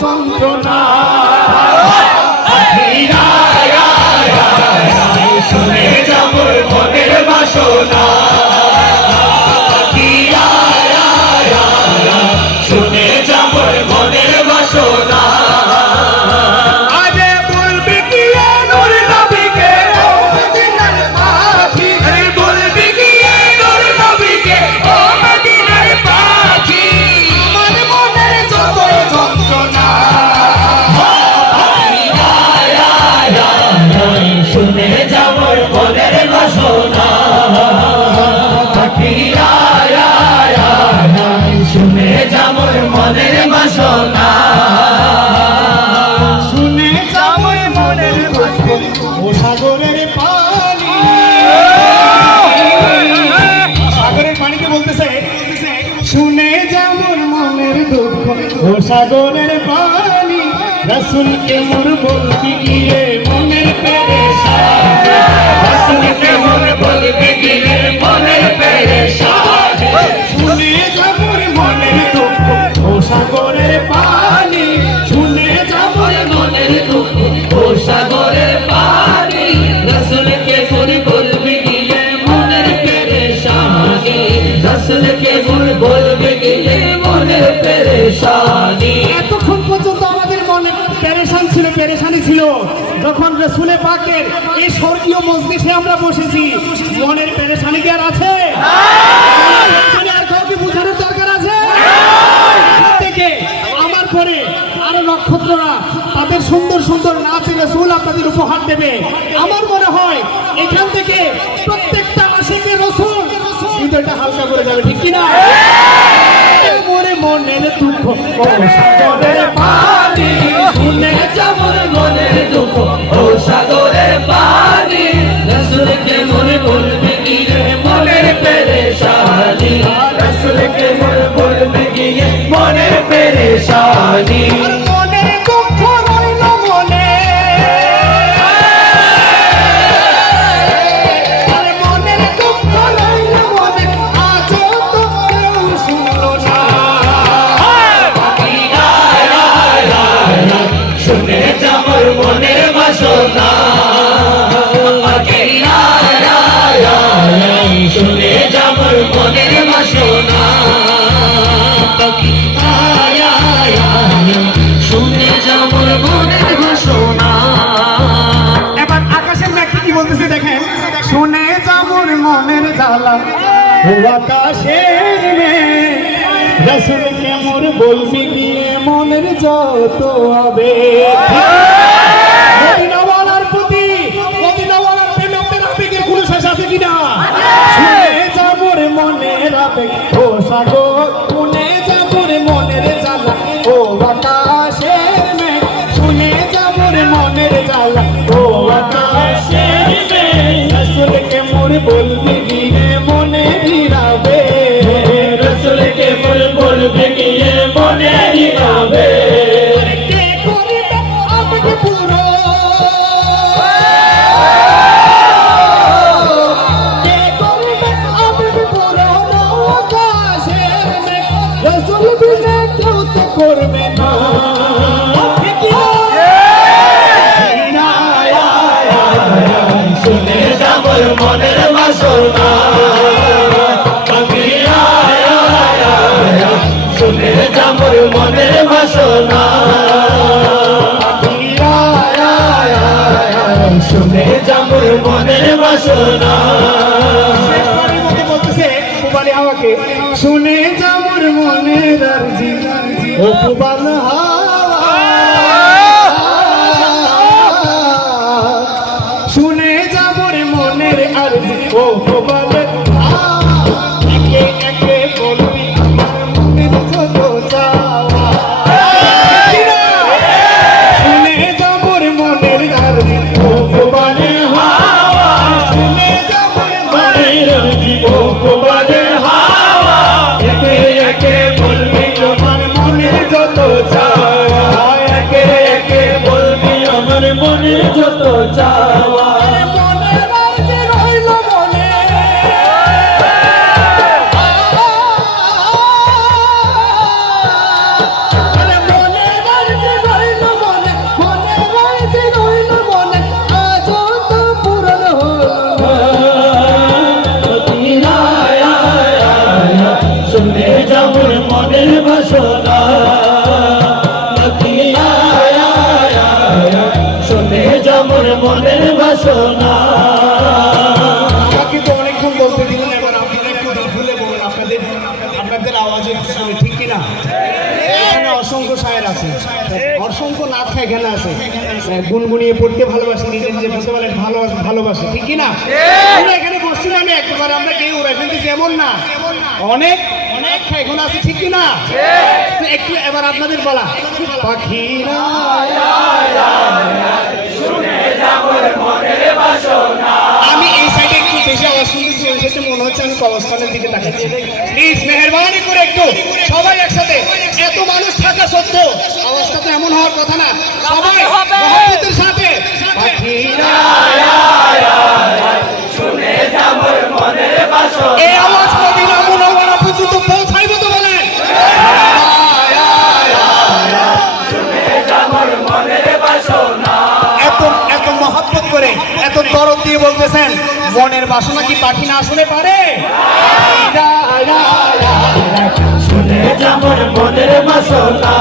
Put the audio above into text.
যন্ত্রণা শুনে যাব মনের বাসনা ও সাগরের পানি রসুলকে মোর বন্দি গিয়ে মনের পেরে রসুলকে মোর রসুলের পাকের এই স্বর্গীয় মজলিসে আমরা বসেছি। মনের পেরেশানি কি আর আছে? আর কাউকে বোঝানোর দরকার আছে? থেকে আমার পরে আরও নক্ষত্ররা তাদের সুন্দর সুন্দর নাচে রসুল আপনাদের উপহার দেবে। আমার মনে হয় এখান থেকে প্রত্যেকটা আশেকে রসুল হৃদয়টা হালকা করে যাবে, ঠিক কিনা? মনে মনে দুঃখ পানি শুনে যাও মোর মনের এবার আকাশের ব্যক্তি কি বলতেছে শুনে যাও মনের জ্বালা। আকাশের মেয়ে রসুলকে মোর বলবি মনের যত হবে মদিনাওয়ালার প্রতি মদিনাওয়ালার প্রেমে আপনার আবেগের কোনো শেষ আছে কিনা? বলবে গিয়ে মনে হিরাবে রসুলকে বল বলবে গিয়ে মনে হিরাবে করবে না মনে শুনে যাবর মনের বাসনা। শুনে যাবর মনের আরজি ও অনেকক্ষণ বলতে বলুন আপনাদের আপনাদের অসংখ্য আছে। অসংখ্য হ্যাঁ, গুনগুনিয়ে পড়তে ভালোবাসে নিজের নিজে বলতে পারেন ভালোবাসে ঠিক কিনা? এখানে বসছিলাম একেবারে আমরা কেউ যেমন না। অনেক আছে ঠিক না তো একটু এবার আপনাদের বলা। পাখিরা আমি এই সাইডে একটু বেশি আওয়াজ শুনতেছি ওই সাইডে মনে হচ্ছে আমি কবরস্থানের দিকে তাকাচ্ছি। প্লিজ মেহরবানি করে একটু সবাই একসাথে এত মানুষ থাকা সত্ত্বেও মনের বাসনা কি পাখি না শুনে পারে শুনে যাবর মনের বাসনা